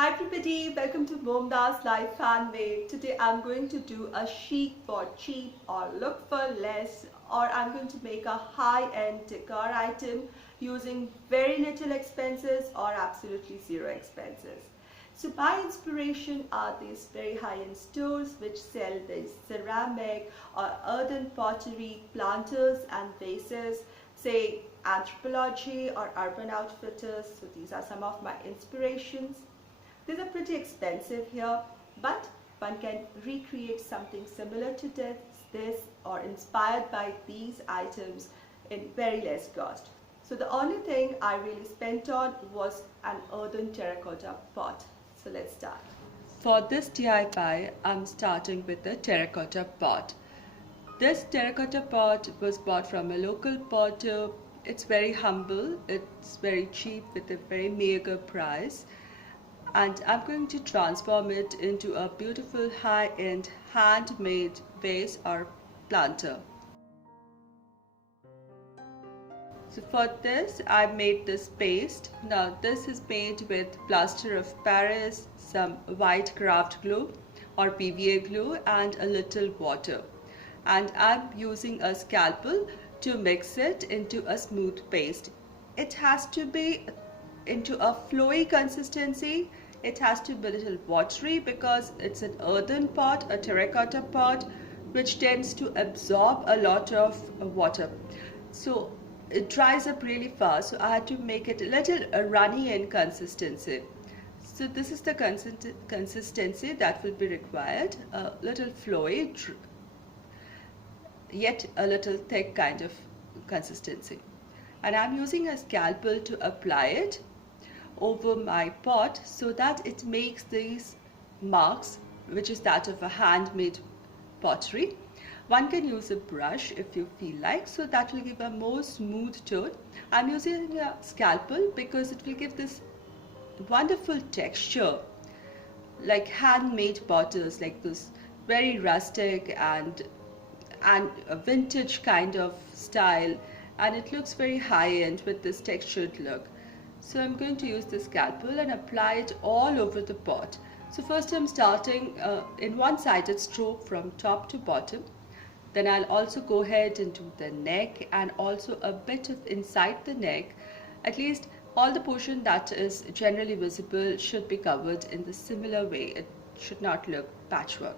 Hi everybody, welcome to Momda's Life Handmade. Today I'm going to do a chic for cheap or look for less, or I'm going to make a high-end decor item using very little expenses or absolutely zero expenses. So my inspiration are these very high-end stores which sell these ceramic or earthen pottery planters and vases, say Anthropologie or Urban Outfitters. So these are some of my inspirations. These are pretty expensive here, but one can recreate something similar to this or inspired by these items in very less cost. So the only thing I really spent on was an earthen terracotta pot. So let's start. For this DIY, I'm starting with the terracotta pot. This terracotta pot was bought from a local potter. It's very humble, it's very cheap with a very meager price. And I'm going to transform it into a beautiful high-end handmade vase or planter. So for this I made this paste. Now this is made with plaster of Paris, some white craft glue or PVA glue and a little water. And I'm using a scalpel to mix it into a smooth paste. It has to be into a flowy consistency. It has to be a little watery because it's an earthen pot, a terracotta pot, which tends to absorb a lot of water. So it dries up really fast, so I had to make it a little runny in consistency. So this is the consistency that will be required, a little flowy, yet a little thick kind of consistency. And I'm using a scalpel to apply it over my pot so that it makes these marks, which is that of a handmade pottery. One can use a brush if you feel like, so that will give a more smooth tone. I'm using a scalpel because it will give this wonderful texture like handmade potters, like this very rustic and a vintage kind of style, and it looks very high-end with this textured look. So I'm going to use the scalpel and apply it all over the pot. So first I'm starting in one-sided stroke from top to bottom. Then I'll also go ahead and do the neck and also a bit of inside the neck. At least all the portion that is generally visible should be covered in the similar way. It should not look patchwork.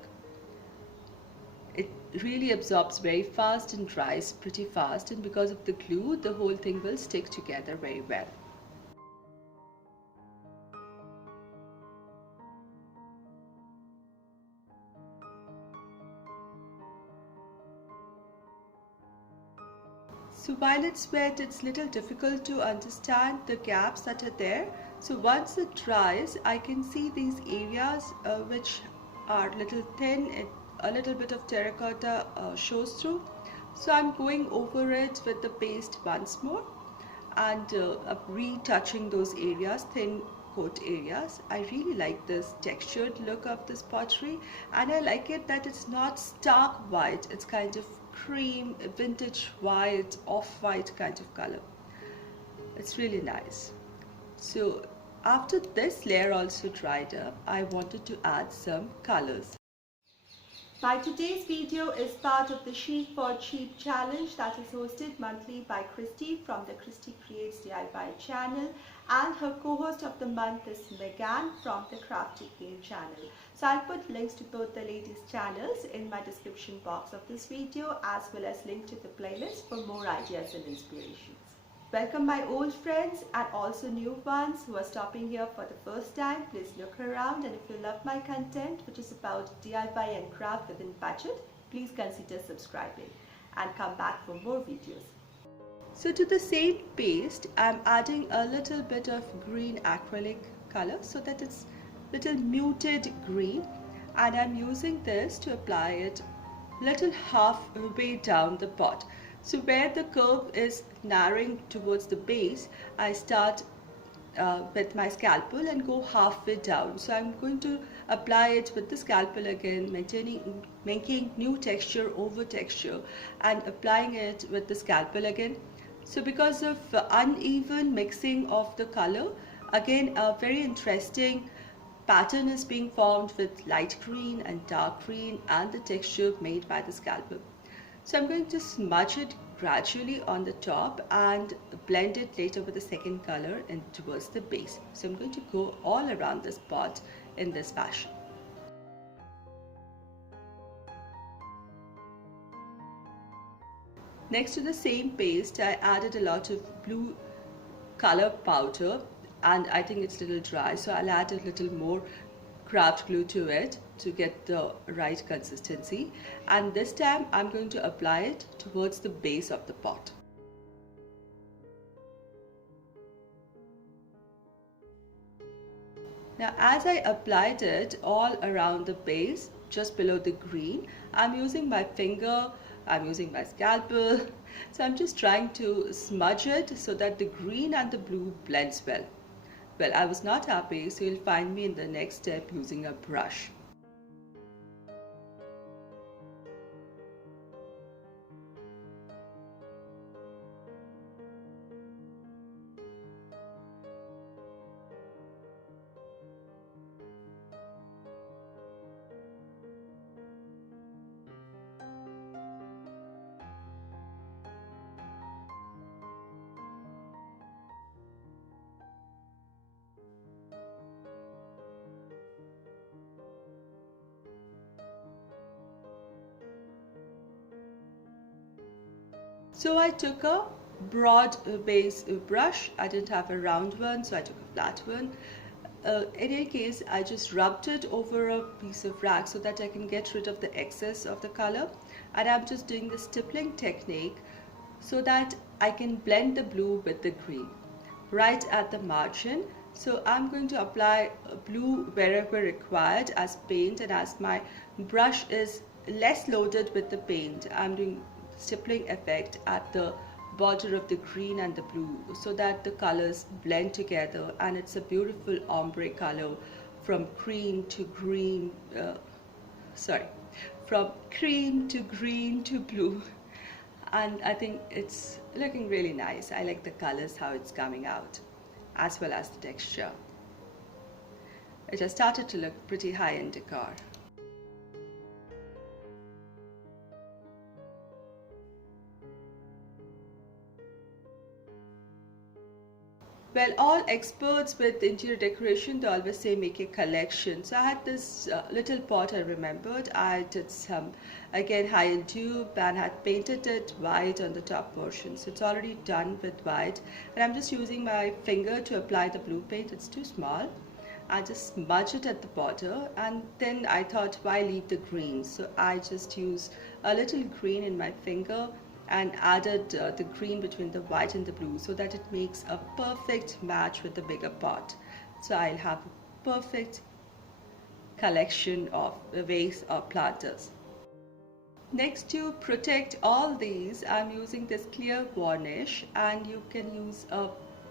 It really absorbs very fast and dries pretty fast, and because of the glue, the whole thing will stick together very well. So while it's wet, it's little difficult to understand the gaps that are there. So once it dries, I can see these areas which are little thin, a little bit of terracotta shows through. So I'm going over it with the paste once more and retouching those areas, thin coat areas. I really like this textured look of this pottery, and I like it that it's not stark white, it's kind of cream, vintage white, off-white kind of color. It's really nice. So after this layer also dried up, I wanted to add some colors. My today's video is part of the Chic for Cheap challenge that is hosted monthly by Christy from the Christy Creates DIY channel, and her co-host of the month is Megan from the Crafty Queen channel. So I'll put links to both the ladies' channels in my description box of this video, as well as link to the playlist for more ideas and inspirations. Welcome my old friends and also new ones who are stopping here for the first time. Please look around, and if you love my content, which is about DIY and craft within budget, please consider subscribing and come back for more videos. So to the same paste, I'm adding a little bit of green acrylic color so that it's little muted green, and I'm using this to apply it little halfway down the pot. So where the curve is narrowing towards the base, I start with my scalpel and go halfway down. So I'm going to apply it with the scalpel again, making new texture over texture and applying it with the scalpel again. So because of uneven mixing of the color, again a very interesting pattern is being formed with light green and dark green and the texture made by the scalpel. So I'm going to smudge it gradually on the top and blend it later with the second color and towards the base. So I'm going to go all around this pot in this fashion. Next to the same paste, I added a lot of blue color powder, and I think it's a little dry, so I'll add a little more craft glue to it to get the right consistency. And this time I'm going to apply it towards the base of the pot. Now as I applied it all around the base, just below the green, I'm using my finger, I'm using my scalpel, so I'm just trying to smudge it so that the green and the blue blends well. Well, I was not happy, so you'll find me in the next step using a brush. So I took a broad base brush. I didn't have a round one, so I took a flat one. In any case, I just rubbed it over a piece of rag so that I can get rid of the excess of the color. And I'm just doing the stippling technique so that I can blend the blue with the green right at the margin. So I'm going to apply blue wherever required as paint, and as my brush is less loaded with the paint, I'm doing stippling effect at the border of the green and the blue so that the colors blend together, and it's a beautiful ombre color from cream to green, from cream to green to blue. And I think it's looking really nice. I like the colors, how it's coming out, as well as the texture. It has started to look pretty high in decor. Well, all experts with interior decoration, they always say make a collection. So I had this little pot I remembered. I did some, again, high-end tube and had painted it white on the top portion. So it's already done with white. And I'm just using my finger to apply the blue paint. It's too small. I just smudge it at the border, and then I thought, why leave the green? So I just use a little green in my finger and added the green between the white and the blue so that it makes a perfect match with the bigger pot. So I'll have a perfect collection of vase or planters. Next, to protect all these, I'm using this clear varnish, and you can use a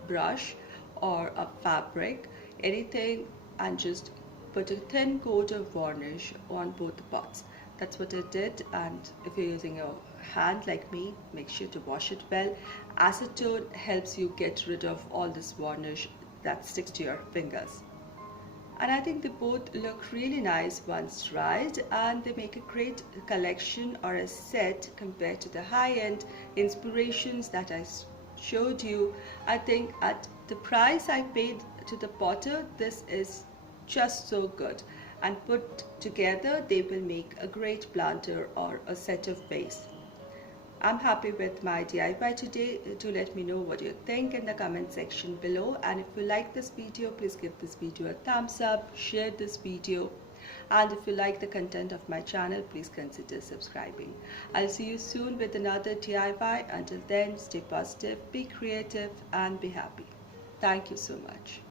brush or a fabric, anything, and just put a thin coat of varnish on both the pots. That's what I did. And if you're using a hand like me, make sure to wash it well. Acetone helps you get rid of all this varnish that sticks to your fingers. And I think they both look really nice once dried, and they make a great collection or a set compared to the high-end inspirations that I showed you. I think at the price I paid to the potter, this is just so good, and put together they will make a great planter or a set of vase. I'm happy with my DIY today. Do let me know what you think in the comment section below, and if you like this video, please give this video a thumbs up, share this video, and if you like the content of my channel, please consider subscribing. I'll see you soon with another DIY. Until then, stay positive, be creative, and be happy. Thank you so much.